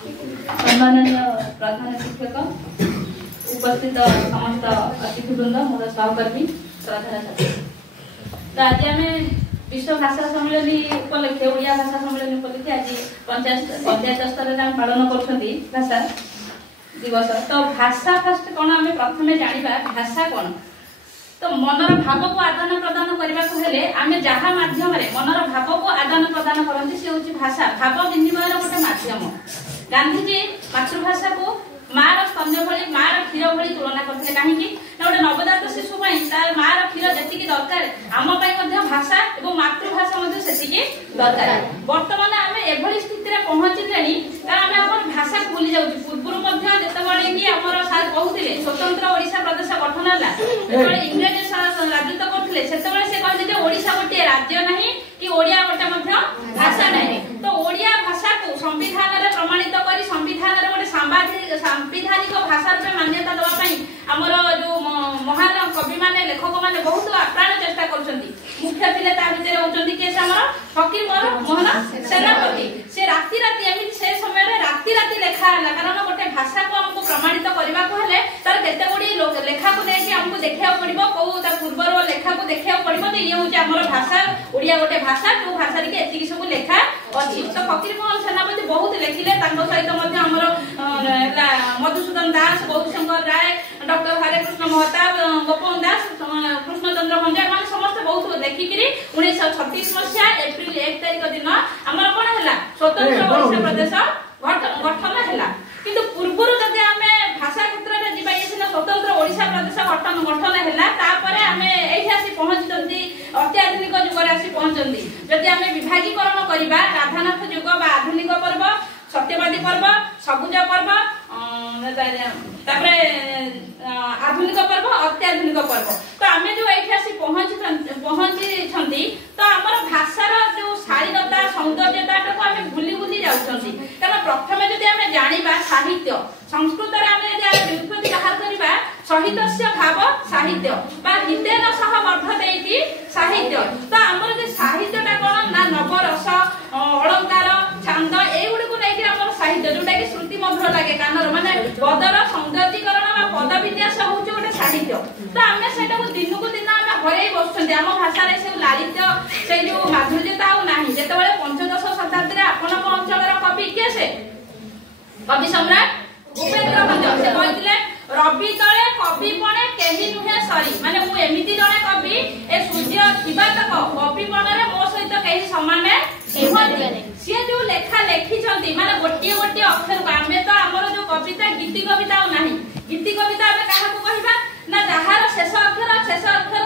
सम्माननीय प्रधान शिक्षक उपस्थित समस्त अतिथिवृंद मोर सहकर्मी श्रद्धा छात्र आज आम विश्व भाषा सम्मेलन उपलक्षे ओडिया भाषा सम्मेलन उपलक्षे आज पंचायत स्तर में पालन कर भाषा दिवस। तो भाषा फास्ट कौन आम प्रथम जाना भाषा कौन तो मनर भाव को आदान प्रदान करने को हेले आमे जहाँ माध्यम मनर भाव को आदान प्रदान करती से हूँ भाषा भाव विनिमय गोटे माध्यम। गांधीजी मातृभाषा को मार स्तन्य भली मार क्षीर भली तुलना करते कहीं गोटे नवजात शिशु मार क्षीर जी दरकार आम भाषा और मातृभाषा से दरकार। बर्तमान आम एभली स्थिति में पहुंचले आम भाषा को भूली जाऊँ। पूर्व जितेबाला कि आमर सार कहते स्वतंत्र ओडिशा प्रदेश गठन है इंग्रेज राजत्व करते से कहते ओडिशा गोटे राज्य नहीं कि ओडिया गोटे भाषा नहीं। तो ओडिया भाषा को संविधान में प्रमाणित कर संविधान गोटे सांविधानिक भाषा रूप मान्यता देवाई आमर जो महान कवि माने लेखक माने बहुत आप्राण चेष्टा कर मुख्य थे होती किए फकीर मोहन सेनापति से राति राति एमती से समय राति राति लेखा है कारण गोटे भाषा को आमको प्रमाणित करने को हेले तार केते गुडी लेखा को लेके हमको देखा पड़ो कौ पूर्वर लेखा को देखा पड़ो ये हूँ आमर भाषा ओडिया गोटे भाषा जो भाषा के एति सब लेखा अच्छी। तो फकीर मोहन सेनापति बहुत लिखिले सहित मधुसूदन दास गौरीशंकर राय डॉक्टर हरे कृष्ण महताब गोपन दास कृष्णचंद्र भंजा मान समस्त बहुत लेखिकी 1936 मसीहा एप्रिल 1 तारिख दिन आमर कौन है स्वतंत्र ओडिशा प्रदेश गठन है। किंतु पूर्वर जब आम भाषा क्षेत्र में जीवा स्वतंत्र ओडिशा प्रदेश गठन है आम ये पहुंची अत्याधुनिक जुगे आसी पहुंचती। जदि आम विभागीकरण करवा राधानाथ जुग आधुनिक पर्व सत्यवादी पर्व सबुज पर्व आधुनिक पर्व अत्याधुनिक पर्व तो आम जो ये आसी पहुंची तो आमर भाषार जो शालीनता सौंदर्यता को आम भूली भूली जाऊँगी। कारण प्रथम जब आम जाना साहित्य संस्कृत व्युत्पत्ति बाहर करवा सहित भाव साहित्य हितेन सह वर्धते साहित्य। तो आमर जो साहित्यटा कौन ना नवरस अलंकार छांद एगुड़ी लेकिन आम साहित्य जोटा कि श्रुति मधुर लगे कानर माने पदर सौंदर्यीकरण पद विन्यास हूँ गोटे साहित्य। तो आम से दिन को दिन आम हर बसुँच आम भाषा से लालित्य से जो माधुर्यता ना जिते पंचदश शताब्दी आपण अंचल कवि किए से कवि सम्राट भूपेन्द्र भंज से कहते रवि तले कवि पणे केही नुहे सरी माने मु एमिति जणे कवि ए सूर्य थिबा तक कवि पणरे मो सहित केही समान हेबनी से जो लेखा लेखिछंती माने गोटिए गोटिए अक्षर आमे तो हमर जो कविता गीति कविता नाही गीति कविता आमे काहा को कहिबा ना जहार शेष अक्षर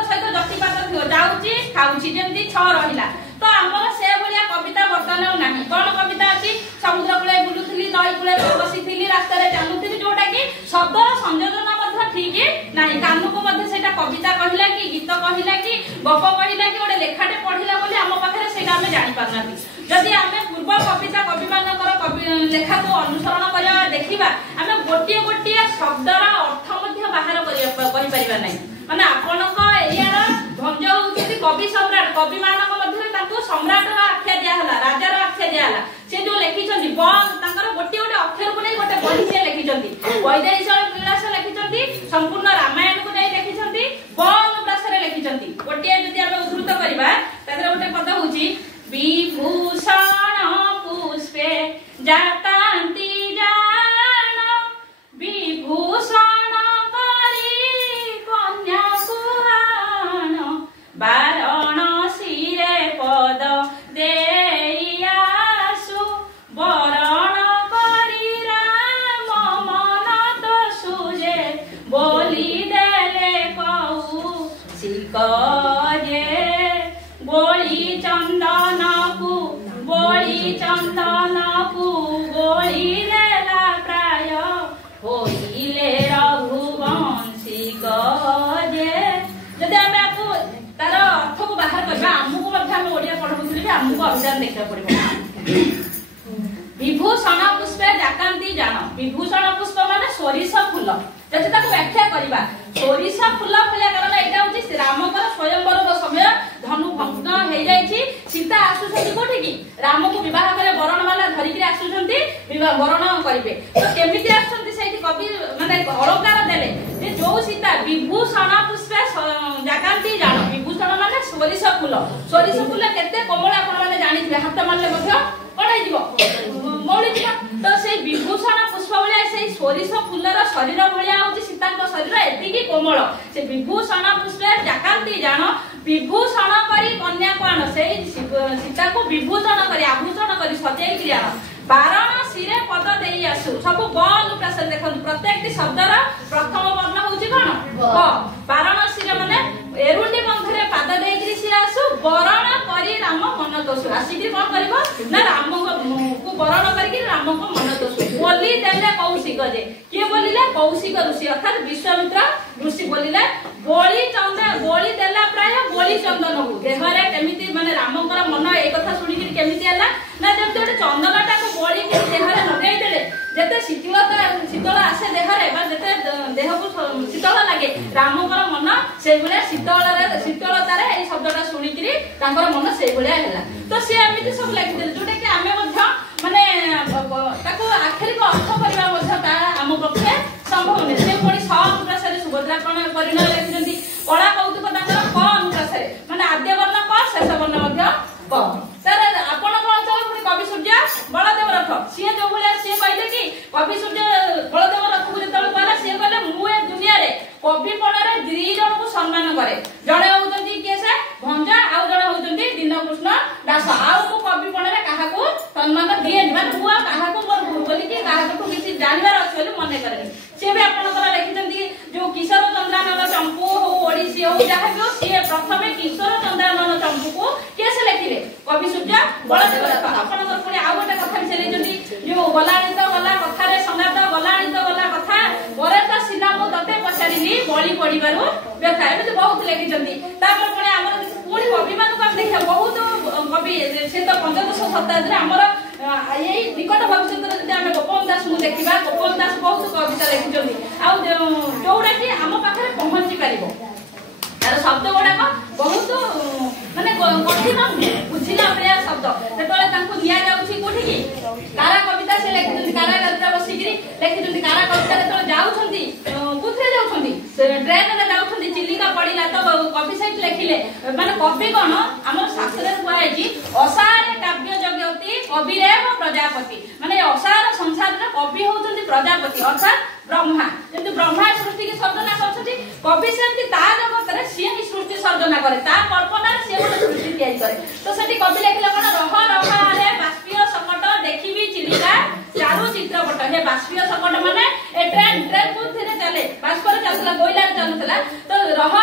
सहित जतिपात थियो जाउची खाउची जेमति छ रहिला। तो आमर से भलिया कविता वर्तमान नाही कोन कविता अछि समुद्र कूले बुलुथिली नई कूले बसिथिली रास्ता रे चालुथिली जोटा कि शब्दर संयोजन मध्य ठीक नाही कानु को मध्य सेटा कविता कहिला कि गीत कहिला कि गप कहिला कि गोटे लेखाटे पढिला बोली हम पाखरे सेटा हम जानि पारनाती। जदि आमे पूर्व कविता कवि मानकर कवि लेखा को अनुसरण करबा देखिबा आमे गोटिए गोटिए शब्दर अर्थ मध्य बाहर करि परिबा नै माने आपनक एरियार भंज होउछि कवि सम्राट कवि मानक मध्य ताको सम्राट आख्या दिया हला राजार आख्या दिया हला से जो लिखिछंती बन तांकर गोटिए गोटे अक्षर को नै गोटे बही से लिखिछंती वैदेहीशल विलास लिखिछंती संपूर्ण रामायण को नै लिखिछंती बन भाषा रे लिखिछंती। गोटिए जदि हम उद्धृत करबा तादर गोटे पद होउछि विभूषण पुष्पे जातांती जान विभूषण करी कन्या कुआन वाराणसी रे पद देयासु वरण करी राम मन तो सुजे बोली देले कहू सिकजे गोली चंदन को गोली लेला प्राय होइले रघुवंशी गजे। जदि आमे आपको तार अर्थ को बाहर करबा हमको मध्य हम ओडिया पढबुथि हमको अभिधान देखा पड़िबो। विभूषण पुष्पे जाकांती जान विभूषण पुष्प माने सोरिष फूल जदि ताको व्याख्या करबा सोरिष फूल भलिया कारण एटा होछि रामकर स्वयंवर समय धनु भग्न हो जाइछि सीता आसुछन्ति कोठी की राम को विवाह करे वरण वाला धरिक आसुछन्ति वरण करिवे तो केमिति आसुछन्ति सेठी कवि माने अलंकार देले जे जो सीता विभूषण पुष्पे जाकांती जान विभूषण माने सोरिष फूल केते कोमल आपण माने जानिथिबे हाथ मारले मध्य कड़ाई जीव मौली जीव तो से विभूषण पुष्प भलिया से सोरिष फूलर शरीर भलिया होची सीता शरीर एतिकी कोमल से विभूषण पुष्पे जाकांती जान विभूषण करी कन्या को आन से सीता को विभूषण करी आभूषण करी सजाई कि आन वाराणसी रे पद देई आसु सब बल प्रास देखन प्रत्येक शब्दर प्रथम वर्ण होची कोन ब वाराणसी रे माने एरुंडी बंधरे पाद देई कि सी आसु वरण करी राम मन दोष आसी कि कोन करबो ना राम को वरण करी कि राम को मन दोष बोली देले कौशिक जे के बोलिले कौशिक ऋषि अर्थात विश्वामित्र ऋषि बोलिले बोली देला प्राय बोली चंदन को देहरे केमिति माने रामकर मन ए कथा सुनि कि केमिति हला ना जब गोटे चंदनटा को बोली कि देहरे लगाई देले जते शीतल आसे देहरे बा जते देह को शीतल लागे रामकर मन से गुले शीतलता रे ए शब्दटा सुनि कि तांकर मन से गुले हला तो से एमिति सब लागि देले जोटे कि आमे मध्य माने ताको आखिरी को अर्थ करबा मध्य ता हम पक्षे संभव नै से कोनी अनुप्रासरे सुभद्रा कोन परिणय लेखिजंती कला कौतुक तांकर क अनुप्रासरे माने आद्य वर्ण क शेष वर्ण मध्य क सर आपण कोन चल पुनी कवि सूर्य बलदेव रथ सिए जो भले सिए कहले कि कवि सूर्य बलदेव रथ को जतल कहला सिए कहले मु ए दुनिया रे कवि पणारे द्वि जन को सम्मान करे जणे होउतंती के से भंजा आउ जणे होउतंती दीनकृष्ण दास आउ को कवि पणारे काहा को सम्मान दिए माने मु काहा को मोर बोली कि काहा को किछि जानबार अछि बोली मने करे से भी आपनकर लिखितंती जो किशोर चंद्रानन चंपू हो ओडिसी हो जहा जो से प्रथमे किशोर चंद्रानन चंपू को केसे लिखिले कवि सूर्य बलदेव रथ आपनकर पुनी आ गोटे कथा से लेजंती जो गलाणी तो गला कथा रे संगात गलाणी तो गला कथा परे त सिना मु तते पछारिली बळी पडिबारु व्यथा एबे बहुत लिखिजंती तापर पुनी हमर पुनी कवि मान को देखा बहुत कवि से तो 15th शताब्दी रे हमर यही निकट भविष्य रे हम गोपाल दास को देखिबा गोपाल दास बहुत कविता लिखिजंती आ जोड़ा कि हम पाखरे पहुंची परिबो तार शब्द गुड़ाक बहुत माने कठिन बुझिला भलिया शब्द जेतले तांको दिया जाउछि कोठी की कारा कविता से लिखिजंती कारा कविता बसिगिरी लिखिजंती कारा कविता रे तो जाउछंती कुथरे जाउछंती ट्रेन रे जाउछंती चिलिका पडिला तो कवि साइट लिखिले माने कवि कोन हमर शास्त्र रे कुआ हैछि असारे काव्य जगति कवि रेव प्रजापति माने असार संसार रे कवि होउछंती प्रजापति अर्थात ब्रह्मा किंतु ब्रह्मा सृष्टि की सर्जना करछथि कवि सेंती ता जगत रे सिए ही सृष्टि सर्जना करे ता कल्पना रे सिए गोटे सृष्टि तयारी करे तो सेठी कवि लिखले कोन रह रे बाष्पीय सकट देखिबी चिलिका चारु चित्रपट हे बाष्पीय सकट माने ए ट्रेन कुथिरे चले बाष्प रे चलला कोइला रे चलतला तो रह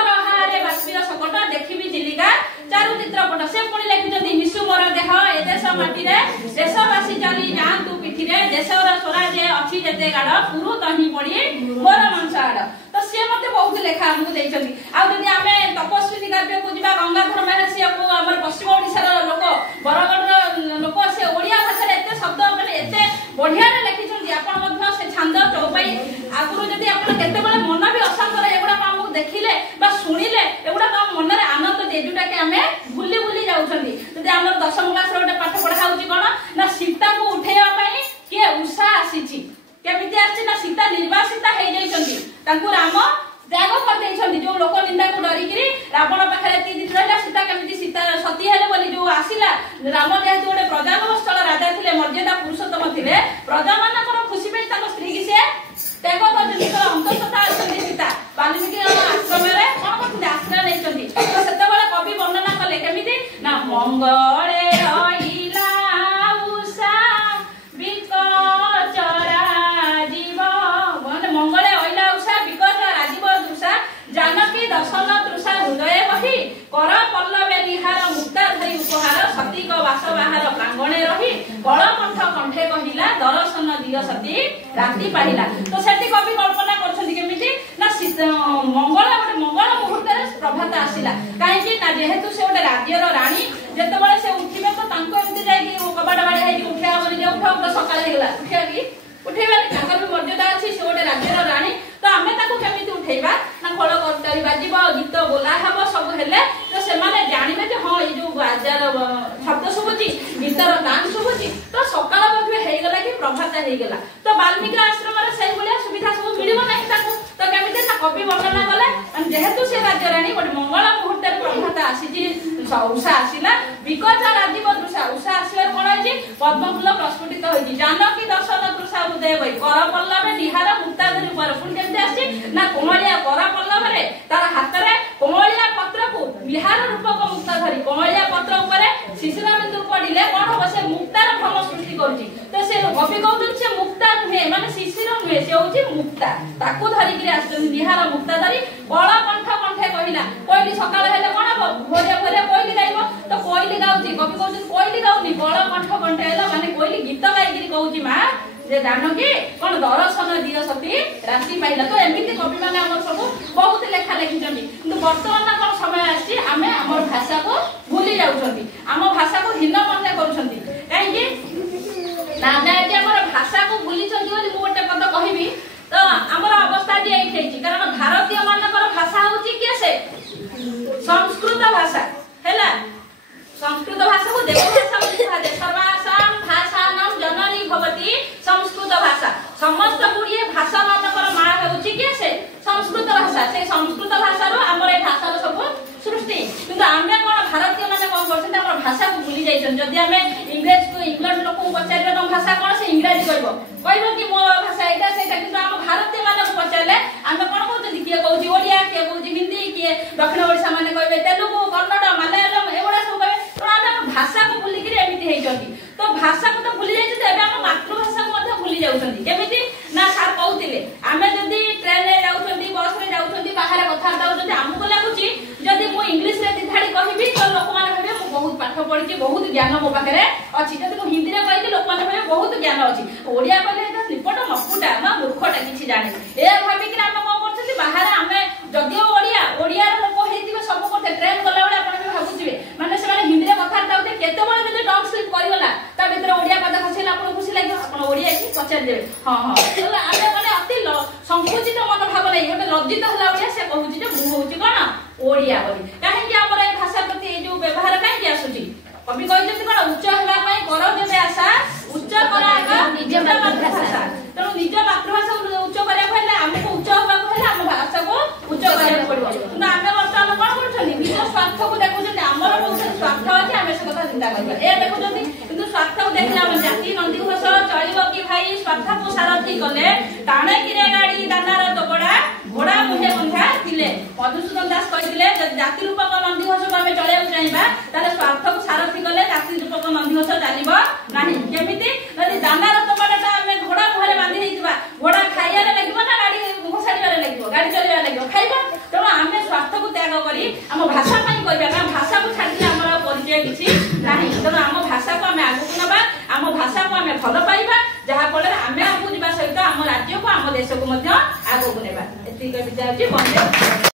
रे बाष्पीय सकट देखिबी चिलिका चारु चित्रपट से पुणी लिखिजंती मिसु मोर देह ए देश माटी रे देशवासी चली जांतु पिठी रे देशर स्वराज अछि जते गाड पुरु तही पड़ी मोर मांसाड़ तो से मते बहुत लेखा हमको देइछंती आ जदी हमें तपस्विनी काव्य को जिबा गंगाधर महर्षि को हमर पश्चिम ओडिसा रो लोक बरगड रो लोक से ओडिया भाषा रे एते शब्द माने एते बढ़िया रे लिखिछंती आपण मध्य से छंद चौपाई आगुरु जदी आपण केते बेले मन भी अशांत रे एगुडा हमको देखिले बा सुनिले एगुडा हम मन रे आनंद दे जुटा के हमें भूली भूली जाउछंती जदी हमर 10th क्लास रे पाठ पढा होउची कोन ना सीता को उठेया पई के उषा आसीची केमिति आछि ना सीता निर्वासिता हे जाइछंती तांको राम त्याग कर देइछंती जो लोक निंदा को डरी कि रावण पाखरे ती दिन रहला सीता केमिति सीता सती हेले बोली जो आसिला राम जेहेतु गोटे प्रजानव स्थल राजा थिले मर्यादा पुरुषोत्तम थिले प्रजा मानकर खुशी पे ताको स्त्री की से त्याग कर देइछंती अंतसता आछंती सीता वाल्मीकि आश्रम रे कोन करथि आश्रय नेइछंती तो सेते बेला कवि वर्णना कले केमिति ना मंगळे आइला उषा बिकचरा जीव माने मंगळे आइला उषा बिकचरा राजीव दुषा जानकी दर्शन तृषा हृदय बही कर पल्लवे निहार मुक्ता धरी उपहार सती को वास बाहार प्रांगणे रही कलकंठ कंठे कहिला दर्शन दिय सती राति पाहिला तो सेठी कवि कल्पना करछंती केमिति ना मंगळ गोटे मंगळ मुहूर्त रे प्रभात आसिला काहे कि ना जेहेतु से गोटे राज्यर रानी जेतेबेले से उठिबे तो तांको एमति जाय कि कबाड़ बाड़े हेकि उठिया बोली जे उठा तो सकाळ हेगला उठिया कि उठेबानी तांकर भी मर्यादा अछि से गोटे राज्यर रानी तो आमे ताको केमिति उठेबा ना खळ करतारी बाजिबो गीत बोला हबो सब हेले तो से माने जानिबे जे हां आजार शब्द शुभुची गीतर गान शुभुची तो सकाळ बघिबे हेगला कि प्रभात हेगला तो वाल्मीकि आश्रम रे सही भलिया सुविधा सब मिलिबो नाही ताको तो केमिते ना कवि वर्णना कले जेहेतु से राज्य रानी गोटे मंगल मुहूर्त प्रभात आसी उषा आसिला विकट राजीव दृशा उषा आसिबार कोन होई पद्मफूल प्रस्फुटित होई जानकी दर्शन दृशा उदय होई कर पल्लवे निहार मुक्ताधरी पर पुन केते आसी ना कोमलिया कर पल्लवे तार हाथ रे कोमलिया पत्र को विहार रूपक मुक्ताधरी कोमलिया पत्र ऊपर शिशिर बिंदु पडिले कोन हो से मुक्तार भ्रम सृष्टि करछि तो से कवि कहउछन से मुक्ता नुहे माने शिशिर नुहे से होछि मुक्ता ताकू धरि कि आछन निहार मुक्ताधरी बळ कंठ कंठे कहिला कोइली सकाळ हेले कोन हो भोरे भोरे कोइली गाइबो तो कोइली गाउछि कवि कहउछन कोइली गाउनी बळ कंठ कंठे हेला माने कोइली गीत गाइगिरी कहउछि मा जे जानो कि कोन दर्शन दियो सती राशि पाइला तो एमिति कवि माने हमर सब बहुत लेखा लिखिछन्ती किंतु वर्तमान कोन समय आछि आमे हमर भाषा को भूली जाउछन्ती हम भाषा को हीन मने करूछन्ती काहे कि ना जे हमर भाषा को भूली छन्ती बोली मु गोटे पद कहिबी तो हमर अवस्था जे एठी कारण भारतीय मानकर भाषा होछि के से संस्कृत भाषा हैला संस्कृत भाषा को देव भाषा बोली कहा जाय सर्वासाम भाषानाम जननी भवति संस्कृत भाषा समस्त गुड़िए भाषा मानकर मां होछि के से संस्कृत भाषा से संस्कृत भाषा रो हमर ए भाषा रो सब सृष्टि किंतु आमे कोन भारतीय माने कोन करछन हमर भाषा को भूली जाइछन जदी हमें इंग्लिश को इंग्लैंड लोक को पचारबे तो भाषा कोन से इंग्रजी कहबो कि मो भाषा एटा सेटा किंतु हम भारतीय माने को पचारले आमे कोन कहउछन किए कहउछि ओडिया किए कहउछि हिंदी किए दक्षिण ओडिसा माने कहबे तेलुगु कन्नड़ मलयालम एवडा सब कहबे तो आमे भाषा को भूली कि एमिति हेइछन्ती तो भाषा को तो भूली जाइछन्ती एबे हम मातृभाषा को मध्य भूली जाउछन्ती केमिति ना सार कहउतिले आमे जदी ट्रेन रे जाउछन्ती बस रे जाउछन्ती बाहर कथा जाउछन्ती हमको लागुची जदी मु इंग्लिश रे दिधाडी कहबी तो लोक माने भाबे मु बहुत पाठ पढिची बहुत ज्ञान मो पाखरे अछि जदी मु हिंदी रे कहिबी लोक माने भाबे बहुत ज्ञान अछि ओडिया कहले एटा निपट मकुटा मा मूर्खटा किछि जाने ए भाबी कि हम को करछथि बाहर हमें जदी ओडिया रे लोक हेतिबे सब कोथे ट्रेन गला बेले आपण भी भाबुथिबे माने से माने हिंदी रे कथा जाउते केते बळे जदी टंग स्लिप करिवला ता भीतर ओडिया पद खसिला आपण खुशी लागियो आपण ओडिया की पचार देबे हां हां तले आमे माने अति संकुचित मन भाव नै ओटे लज्जित हला ओडिया से कहूची जे मु होची कोन ओडिया बोली काहे कि हमर ए भाषा प्रति ए जो व्यवहार काहे कि आसुची कवि कहजंती कोन उच्च हेबा पई कर जेबे आशा उच्च करागा निज मातृभाषा तनो निज मातृभाषा उच्च करिया पहिले हमको उच्च हेबा पहिले हम भाषा को उच्च करिया पड़िबो किंतु आमे वर्तमान कोन करछनी निज स्वार्थ को देखुछन हमर बहुत स्वार्थ अछि आमे से कथा चिंता करबा ए देखुछन किंतु स्वार्थ को देखला हम जाति नंदी घोष चलिबो कि भाई स्वार्थ को सारथी कले ताणे किरे गाड़ी दानार तोबडा घोड़ा मुहे बंधा थिले मधुसूदन दास कहिथिले जाति रूपक नंदी घोष को आमे चलेउ चाहिबा ताले स्वार्थ को सारथी कले जाति रूपक नंदी घोष चलिबो नाही केमिति नदी दानार तोबडाटा आमे घोड़ा मुहे बांधी हितबा घोड़ा खाइयारे लागिबो ना गाड़ी घोषाडीबारे लागिबो गाड़ी चलेबारे लागिबो खाइबो तो आमे स्वार्थ को त्याग करी हम भाषा पई कहबा ना भाषा को छाडी हमर परिचय किछि नाही तो हम भाषा को आमे आगु नबा हम भाषा को आमे भलो पाइबा जहा फल आमे आगु जिबा सहित हम राज्य को हम देश को मध्य आगु नेबा एति कविता अछि बंदे।